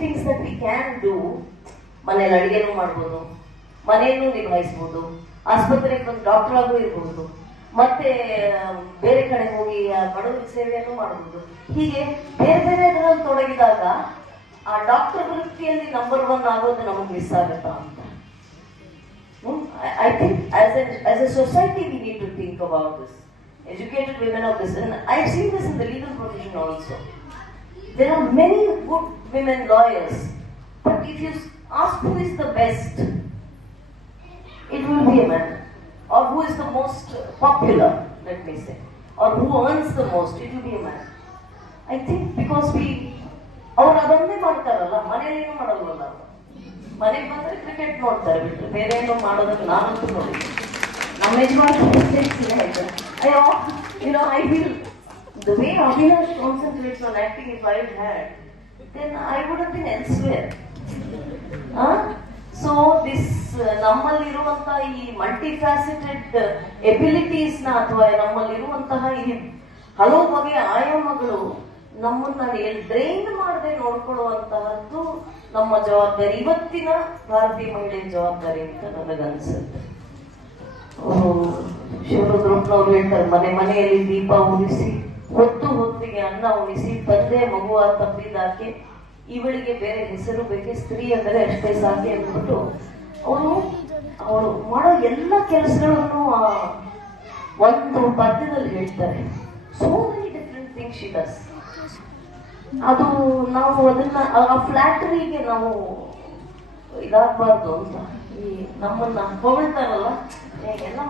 Things that we can do. ಮನೇಲಿ ಅಡಿಗೆನೂ ಮಾಡ್ಬೋದು, ಮನೆಯನ್ನು ನಿಭಾಯಿಸ್ಬೋದು, ಆಸ್ಪತ್ರೆಗೆ ಬಂದು ಡಾಕ್ಟರ್ ಆಗು ಇರ್ಬೋದು, ಮತ್ತೆ ಬೇರೆ ಕಡೆ ಹೋಗಿ ಬಡವರ ಸೇವೆಯನ್ನು ಮಾಡಬಹುದು. ಹೀಗೆ ಬೇರೆ ಬೇರೆ ಅದರಲ್ಲಿ ತೊಡಗಿದಾಗ ಆ ಡಾಕ್ಟರ್ ವೃತ್ತಿಯಲ್ಲಿ ನಂಬರ್ 1 ಆಗೋದು ನಮಗೆ ಮಿಸ್ ಆಗುತ್ತಾ ಅಂತ. I think as a society we need to think about this. Educated women of this, and I've seen this in the legal profession also. There are many good women lawyers, but if you ask who is the best, it will be a man. Or who is the most popular, let me say, or who earns the most, it will be a man. I think because ಅವ್ರು ಅದನ್ನೇ ಮಾಡ್ತಾರಲ್ಲ, ಮನೇಲೇನು ಮಾಡಲ್ವಲ್ಲ. ಮನೆಗೆ ಬಂದ್ರೆ cricket ನೋಡ್ತಾರೆ ಬಿಟ್ಟರೆ ಬೇರೆ ಏನೋ ಮಾಡೋದಕ್ಕೆ ನಾನಂತೂ ನೋಡಿದ್ದೆ. ನಮ್ಮ ಯಜಮಾನ ಅಯ್ಯೋ, I feel the way Avinash concentrates on acting, if I had, then I would have been elsewhere. So this ನಮ್ಮಲ್ಲಿರುವಂತಹ ಈ ಮಲ್ಟಿಫ್ಯಾಸಿಟೆಡ್ ಎಬಿಲಿಟೀಸ್ನ ಅಥವಾ ನಮ್ಮಲ್ಲಿರುವಂತಹ ಈ ಹಲವು ಬಗೆಯ ಆಯಾಮಗಳು ನಮ್ಮನ್ನ ಡ್ರೈನ್ ಮಾಡದೆ ನೋಡ್ಕೊಳ್ಳುವಂತಹದ್ದು ನಮ್ಮ ಜವಾಬ್ದಾರಿ, ಇವತ್ತಿನ ಭಾರತೀಯ ಮಹಿಳೆಯ ಜವಾಬ್ದಾರಿ ಅಂತ ನನಗನ್ಸುತ್ತೆ. ಶಿವರುದ್ರಪ್ಪನವ್ರು ಹೇಳ್ತಾರೆ, ಮನೆಯಲ್ಲಿ ದೀಪ ಉಳಿಸಿ, ಹೊತ್ತಿಗೆ ಅನ್ನ ಉಳಿಸಿ, ತಂದೆ ಮಗುವ ತಪ್ಪಿದಾಕೆ, ಇವಳಿಗೆ ಬೇರೆ ಹೆಸರು ಬೇಕೆ, ಸ್ತ್ರೀ ಅಂದರೆ ಅಷ್ಟೇ ಸಾಕೆ ಅಂದ್ಬಿಟ್ಟು ಅವರು ಮಾಡೋ ಎಲ್ಲ ಕೆಲಸಗಳನ್ನು ಒಂದು ಪದ್ಯದಲ್ಲಿ ಹೇಳ್ತಾರೆ. So many different things she does. ಅದು ನಾವು ಅದನ್ನ ಆ ಫ್ಲಾಟರಿಗೆ ನಾವು ಇದಾಗಬಾರ್ದು ಅಂತ, ಈ ನಮ್ಮನ್ನ ಹೊಗಳ್ತಾರಲ್ಲ ಎಲ್ಲ